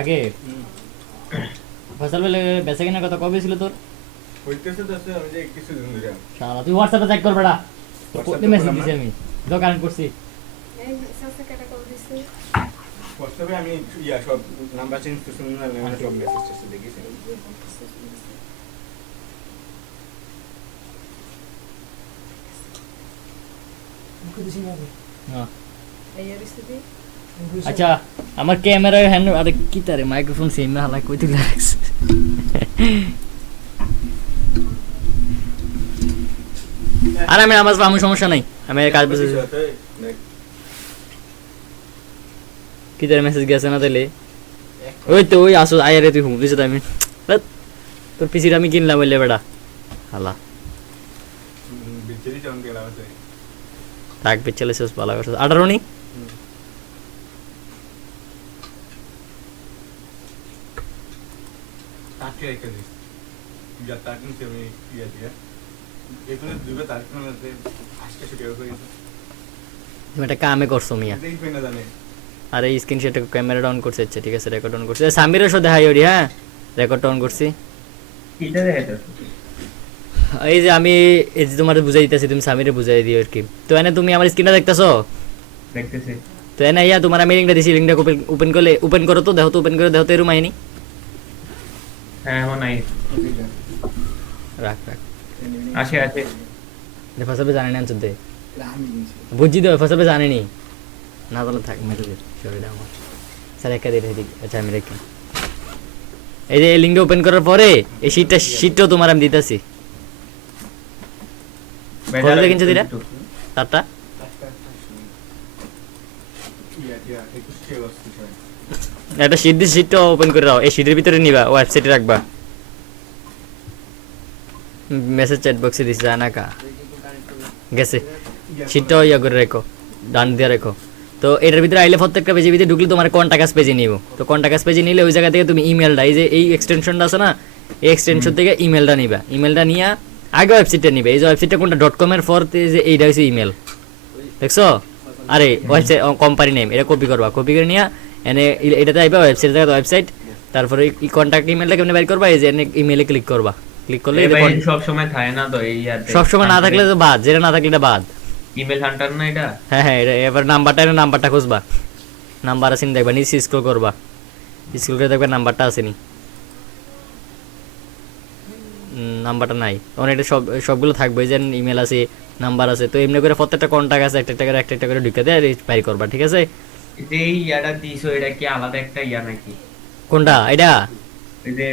আগে ফসল বলে বেচা কিনা কথা কবে ছিল তোর? হইতেছে তো আমি যে কিছু দিন ধরে শালা তুই হোয়াটসঅ্যাপে চেক কর বেটা। তোকে মেসেজ দিছি আমি, দোকান করছি। এই সাসা কাটা কল দিছে। হোয়াটসঅ্যাপে আমি ইয়া সব নাম্বার চেঞ্জ করছি না, আমি সব মেসেজ টেসে দেখেছি। হ্যাঁ এই রিসিভি আচ্ছা আমার ক্যামেরার হ্যান্ড আরে কি তারে মাইক্রোফোন সেম হালা কই তুই লাগছ। আরে আমি নামাজ পড়ার সমস্যা নাই, আমি এর কাজ বুঝে কি তারে মেসেজ গেছে না তাইলে ওই তো ওই আসো আয়ারে তুই হুম দিছ আমি তোর পিসিটা আমি কিনলাম বললে বেটা হালা বিচরি জন গেলাম আছে থাক পিছলে শেষ পালা করছ 18 নি তাকে রেখে দিস যা তাকিন সে আমি ইয়া দিয়া এগুলো দুবে তারিখ না আছে আজকে শুরু হয়ে গেছে তুমি একটা কামে করছো মিয়া। দেখবে না জানে আরে স্ক্রিন শটে ক্যামেরা অন করছে, আচ্ছা ঠিক আছে রেকর্ড অন করছে। সামিরের সাথে হাই ওরি হ্যাঁ রেকর্ড অন করছি। কিটা দেখাইতাছ? এই যে আমি এই যে তোমারে বুঝাই দিতেছি, তুমি সামিরে বুঝাই দিও আর কি। তো এনে তুমি আমার স্ক্রিনটা দেখতেছো? দেখতেছি। তো এনে ইয়া তোমার আমি লিংকটা দিছি, লিংকটা ওপেন করলে ওপেন করো তো, দেখো তো ওপেন করে দেখো তো এরকম আইনি। হ্যাঁ এখন নাই। রাখ রাখ আসে আসে। যে ফসবে জানে না আনছো দে আমি নিছি বুঝি তো ফসবে জানে নি না তাহলে থাক মেরে দে সরি দাও আমার স্যার একা দিয়ে দিই। আচ্ছা আমি রেখে এই যে লিংকটা ওপেন করার পরে এই শীটটাও তোমার আমি দিতেছি। কত কিনছো দিরা তারটা? ইয়া ইয়া 21 কে বস্তু ছয় একটা শীট দিয়ে শীটটা ওপেন করে দাও, এই শীটের ভিতরে নিবা, ওয়েবসাইটে রাখবা। মেসেজ চ্যাট বক্সে দিছি জানা কা গেছে শীটটা ইয়া করে রেখো, ডান দিয়ে রেখো। তো এটার ভিতরে আইলে প্রত্যেকটা পেজের ভিতরে ঢুকলে তোমার কন্টাক্ট পেজে নিব। তো কন্টাক্ট পেজে নিলে ওই জায়গা থেকে তুমি ইমেলটা এই যে এই এক্সটেনশনটা আছে না, এই এক্সটেনশন থেকে ইমেলটা নিবা। ইমেলটা নিয়ে আগে ওয়েবসাইটটা নিবে। এই যে ওয়েবসাইটটা কোনটা .com এর ফর যে এইটা হচ্ছে ইমেল, দেখছো? আরে ওয়েবসাইট কোম্পানি নেম এটা কপি করবা, কপি করে নিয়ে এনে এটাতে আইবা ওয়েবসাইট থেকে ওয়েবসাইট, তারপরে এই কন্টাক্ট ইমেলটা কেমনে বের করবা, এই যে ইমেলে ক্লিক করবা। ক্লিক করলে সব সময় থাকে না তো এই ইয়াতে। সব সময় না থাকলে তো বাদ, যেটা না থাকলে এটা বাদ। ইমেল হান্টার না এটা? হ্যাঁ হ্যাঁ এবার নাম্বারটা খুঁজবা, নাম্বার আছে নি দেখবা, নিচে স্ক্রল করবা, স্ক্রল করে দেখবা নাম্বারটা আছে নি, নাম্বারটা নাই তখন এটা সবগুলো থাকবে যে ইমেল আছে নাম্বার আছে। তো এমনি করে প্রত্যেকটা কন্টাক্ট আছে একটা করে ঢুকে দেয় বাইর করবা, ঠিক আছে? যে এই ইয়াটা দিছো এটা কি আলাদা একটা ইয়া নাকি? কোনটা এটা? এই যে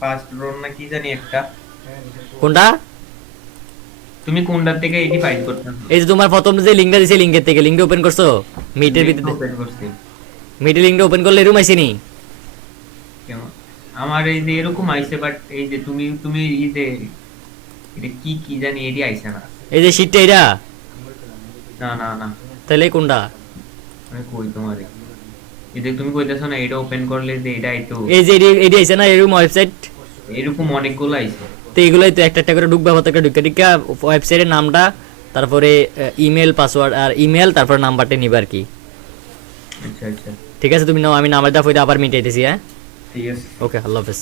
ফার্স্ট রোল না কি জানি একটা, কোনটা? তুমি কোনটার থেকে এটি ফাইল করতেছো? এই যে তোমার প্রথম যে লিংকটা দিছে, লিংকের থেকে লিংকটা ওপেন করছো, মিটের ভিতরে ওপেন করছি। মিটের লিংকটা ওপেন করলে এরকম আইছেনি? কেমন আমার এই যে এরকম আইছে, বাট এই যে তুমি এই যে এটা কি জানি এটি আইছে না। এই যে শীটটা এটা? না না না, তাহলে কোনটা? আমি কই তোমারে এই যে তুমি কইতাছো না এটা ওপেন করলে যে এটা আইতো, এই যে এডি আইছে না এরকম ওয়েবসাইট, এরকম অনেকগুলো আইছে। তো এগুলোই তো একটা করে ঢুকবা, প্রত্যেকটা ঢুকা ওয়েবসাইটের নামটা, তারপরে ইমেল পাসওয়ার্ড আর ইমেল, তারপর নাম্বারটা নিবা আর কি। আচ্ছা আচ্ছা ঠিক আছে তুমি নাও, আমি নাম্বারটা ফইটা আবার মিটাইতেছি। হ্যাঁ ঠিক আছে। ওকে আল্লাহ হাফেজ।